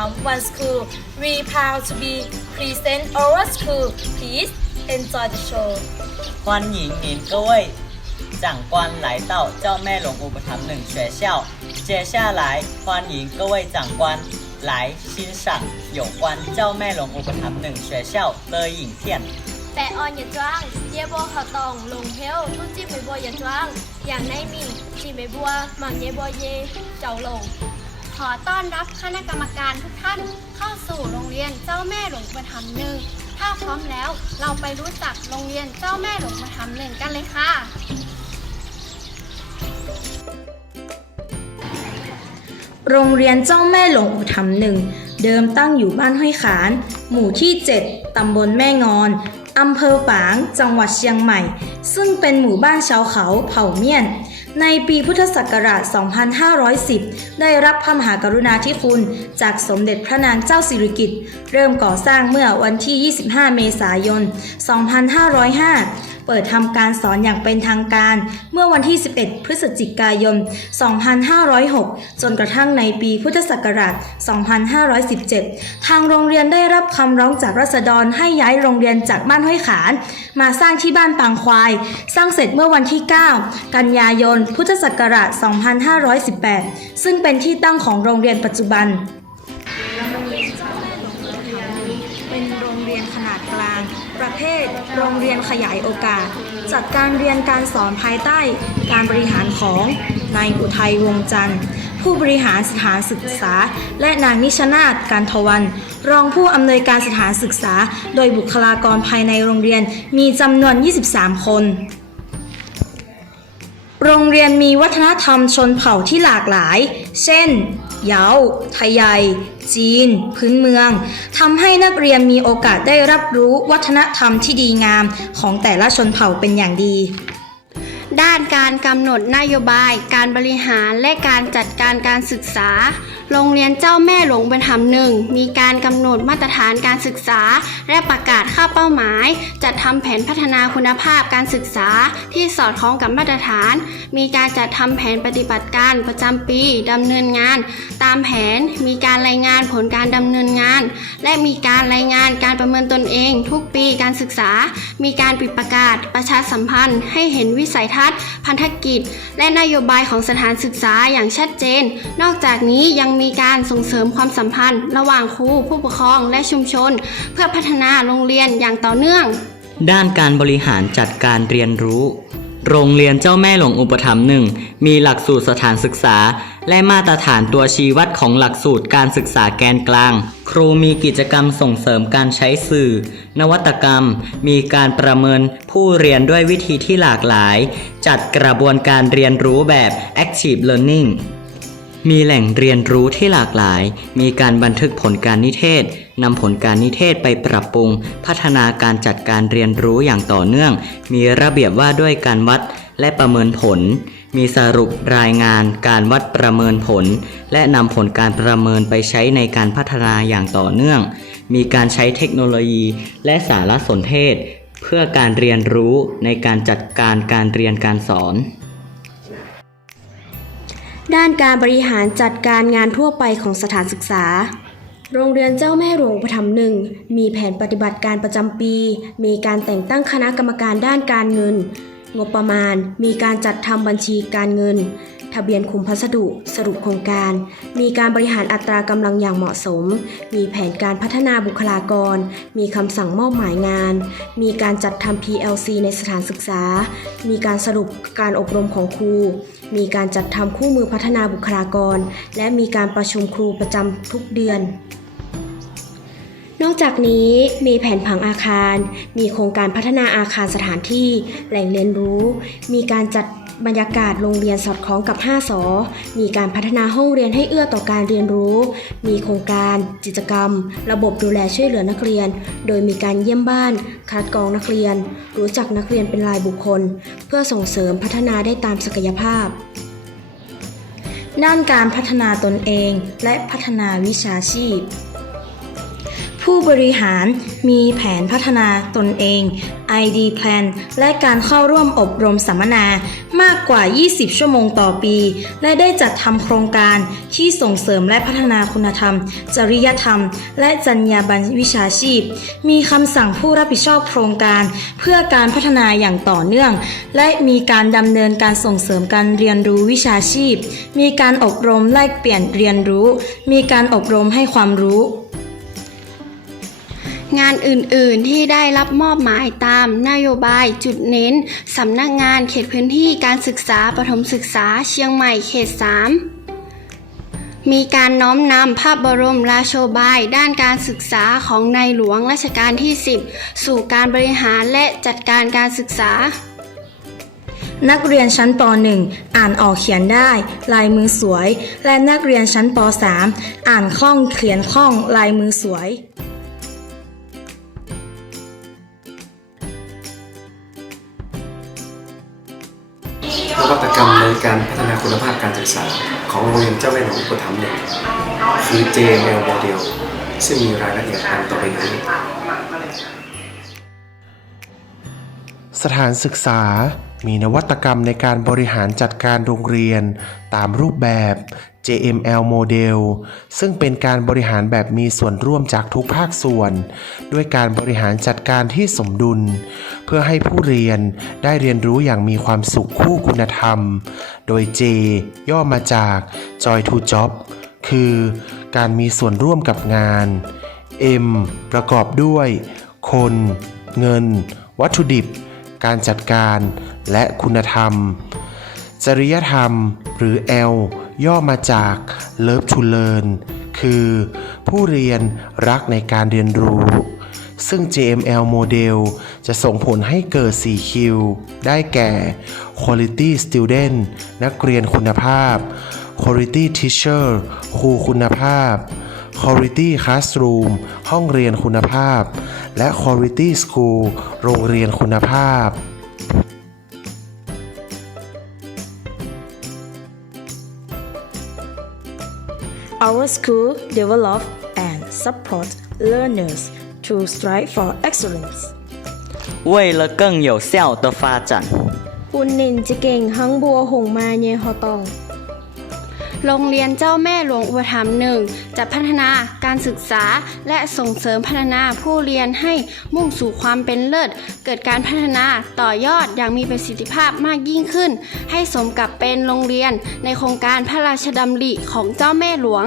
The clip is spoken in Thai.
ม่โรงธรรม One School. We proud to be present our school. Please enjoy the show. 欢迎您各位长官来到叫妹龙五不堂冷学校。接下来欢迎各位长官来欣赏有关叫妹龙五不堂冷学校的影片。 แปะออนอย่าจ้างเยบัวเขาตองลงเฮลทุกจิ้มใบบัวอย่าจ้าง อย่างในมีจีใบบัวหมักเยบัวเย เจ้าลง ข อต้อนรับคณะกรรมการทุกท่านเข้าสู่โรงเรียนเจ้าแม่หลวงประถมหนึ่ง ถ้าพร้อมแล้วเราไปรู้จักโรงเรียนเจ้าแม่หลวงประถมหนึ่งกันเลยค่ะ โรงเรียนเจ้าแม่หลวงอุปถัมหนึ่งเดิมตั้งอยู่บ้านห้วยขาน หมู่ที่ 7 ตำบลแม่งอนอำเภอฝาง จังหวัดเชียงใหม่ ซึ่งเป็นหมู่บ้านชาวเขาเผ่าเมียน ในปีพุทธศักราช 2510 ได้รับพระมหากรุณาธิคุณ จากสมเด็จพระนางเจ้าสิริกิติ์ เริ่มก่อสร้างเมื่อวันที่ 25 เมษายน 2505 ปิดทำการสอนอย่างเป็นทางการ เมื่อวันที่ 11 พฤศจิกายน 2506 จนกระทั่งในปีพุทธศักราช 2517 ทางโรงเรียนได้รับคำร้องจากรัษฎรให้ย้ายโรงเรียนจากบ้านห้วยขาน มาสร้างที่บ้านปางควาย สร้างเสร็จเมื่อวันที่ 9 กันยายน พุทธศักราช 2518 ซึ่งเป็นที่ตั้งของโรงเรียนปัจจุบันเป็น ภท โรงเรียนขยายโอกาส จัดการเรียนการสอนภายใต้ การบริหารของนายอุทัยวงจันทร์ ผู้บริหารสถานศึกษา และนางนิชนาธการทวัน รองผู้อำนวยการสถานศึกษา โดยบุคลากรภายในโรงเรียนมีจำนวน 23 คน โรงเรียนมีวัฒนธรรมชนเผ่าที่หลากหลาย เช่น เยาไทยใหญ่ จีน พื้นเมืองทำให้นักเรียนมีโอกาสได้รับรู้วัฒนธรรมที่ดีงามของแต่ละชนเผ่าเป็นอย่างดี ด้านการกำหนดนโยบาย การบริหารและการจัดการการศึกษา โรงเรียนเจ้าแม่หลวงบรรทมหนึ่งมีการกำหนดมาตรฐานการศึกษา และประกาศค่าเป้าหมาย จัดทำแผนพัฒนาคุณภาพการศึกษาที่สอดคล้องกับมาตรฐาน มีการจัดทำแผนปฏิบัติการประจำปีดำเนินงาน ตามแผนมีการรายงานผลการดำเนินงาน และมีการรายงานการประเมินตนเอง ทุกปีการศึกษา มีการปิดประกาศประชาสัมพันธ์ ให้เห็นวิสัยทัศน์ พันธกิจ และนโยบายของสถานศึกษาอย่างชัดเจน นอกจากนี้ยังมีมีการส่งเสริมความสัมพันธ์ ระหว่างครูผู้ปกครองและชุมชน เพื่อพัฒนาโรงเรียนอย่างต่อเนื่อง ด้านการบริหารจัดการเรียนรู้ โรงเรียนเจ้าแม่หลวงอุปถัมภ์หนึ่งมีหลักสูตรสถานศึกษา และมาตรฐานตัวชี้วัดของหลักสูตรการศึกษาแกนกลาง ครูมีกิจกรรมส่งเสริมการใช้สื่อ นวัตกรรม มีการประเมินผู้เรียนด้วยวิธีที่หลากหลาย จัดกระบวนการเรียนรู้แบบ active learning มีแหล่งเรียนรู้ที่หลากหลาย มีการบันทึกผลการนิเทศ นำผลการนิเทศไปปรับปรุง พัฒนาการจัดการเรียนรู้อย่างต่อเนื่อง มีระเบียบว่าด้วยการวัดและประเมินผล มีสรุปรายงานการวัดประเมินผล และนำผลการประเมินไปใช้ในการพัฒนาอย่างต่อเนื่อง มีการใช้เทคโนโลยี และสารสนเทศ เพื่อการเรียนรู้ในการจัดการการเรียนการสอน ด้านการบริหารจัดการงานทั่วไปของสถานศึกษา โรงเรียนเจ้าแม่หลวงประถมหนึ่งมีแผนปฏิบัติการประจำปี มีการแต่งตั้งคณะกรรมการด้านการเงิน งบประมาณ มีการจัดทำบัญชีการเงิน ทะเบียนคุมพัสดุ สรุปโครงการ มีการบริหารอัตรากำลังอย่างเหมาะสม มีแผนการพัฒนาบุคลากร มีคำสั่งมอบหมายงาน มีการจัดทำ PLC ในสถานศึกษา มีการสรุปการอบรมของครู มีการจัดทำคู่มือพัฒนาบุคลากร และมีการประชุมครูประจำทุกเดือนนอกจากนี้มีแผนผังอาคาร มีโครงการพัฒนาอาคารสถานที่ แหล่งเรียนรู้ มีการจัด บรรยากาศโรงเรียนสอดคล้องกับ 5สอมีการพัฒนาห้องเรียนให้เอื้อต่อการเรียนรู้ มีโครงการ กิจกรรม ระบบดูแลช่วยเหลือนักเรียน โดยมีการเยี่ยมบ้าน คัดกรองนักเรียน รู้จักนักเรียนเป็นรายบุคคล เพื่อส่งเสริมพัฒนาได้ตามศักยภาพ ด้านการพัฒนาตนเอง และพัฒนาวิชาชีพ ผู้บริหารมีแผนพัฒนาตนเอง ID Plan และการเข้าร่วมอบรมสัมมนามากกว่า 20 ชั่วโมงต่อปี และได้จัดทำโครงการที่ส่งเสริมและพัฒนาคุณธรรม จริยธรรม และจรรยาบรรณวิชาชีพ มีคำสั่งผู้รับผิดชอบโครงการ เพื่อการพัฒนาอย่างต่อเนื่อง และมีการดำเนินการส่งเสริมการเรียนรู้วิชาชีพ มีการอบรมแลกเปลี่ยนเรียนรู้ มีการอบรมให้ความรู้ งานอื่นๆที่ได้รับมอบหมายตามนโยบายจุดเน้น สำนักงานเขตพื้นที่การศึกษาประถมศึกษาเชียงใหม่เขต 3มีการน้อมนำภาพบรมราโชบาย ด้านการศึกษาของในหลวงรัชกาลที่ 10 สู่การบริหารและจัดการการศึกษา นักเรียนชั้นป .1 อ่านออกเขียนได้ ลายมือสวย และนักเรียนชั้นป .3 อ่านคล่องเขียนคล่องลายมือสวย ศึกษาของโรงเรียนเจ้าแม่หลวงอุปถัมภ์หนึ่งคือ JML Model ซึ่งมีรายละเอียดดังต่อไปนี้ สถานศึกษามีนวัตกรรมในการบริหารจัดการโรงเรียนตามรูปแบบ JML Model ซึ่งเป็นการบริหารแบบมีส่วนร่วมจากทุกภาคส่วน ด้วยการบริหารจัดการที่สมดุล เพื่อให้ผู้เรียนได้เรียนรู้อย่างมีความสุขคู่คุณธรรม โดย J ย่อมาจาก Joy to Job คือการมีส่วนร่วมกับงาน M ประกอบด้วย คน เงิน วัตถุดิบ การจัดการ และคุณธรรม จริยธรรม หรือ L ย่อมาจาก Love to Learn คือ ผู้เรียนรักในการเรียนรู้ ซึ่ง JML Model จะส่งผลให้เกิด 4Q ได้แก่ Quality Student นักเรียนคุณภาพ Quality Teacher ครูคุณภาพ Quality Classroom ห้องเรียนคุณภาพ และ Quality School โรงเรียนคุณภาพ Our school develop and support learners to strive for excellence. 为了更有效的发展，本年一间杭博红马耶活动。 โรงเรียนเจ้าแม่หลวงอุปถัมภ์หนึ่งจะพัฒนาการศึกษาและส่งเสริมพัฒนาผู้เรียนให้มุ่งสู่ความเป็นเลิศ เกิดการพัฒนาต่อยอดอย่างมีประสิทธิภาพมากยิ่งขึ้น ให้สมกับเป็นโรงเรียนในโครงการพระราชดำริของเจ้าแม่หลวง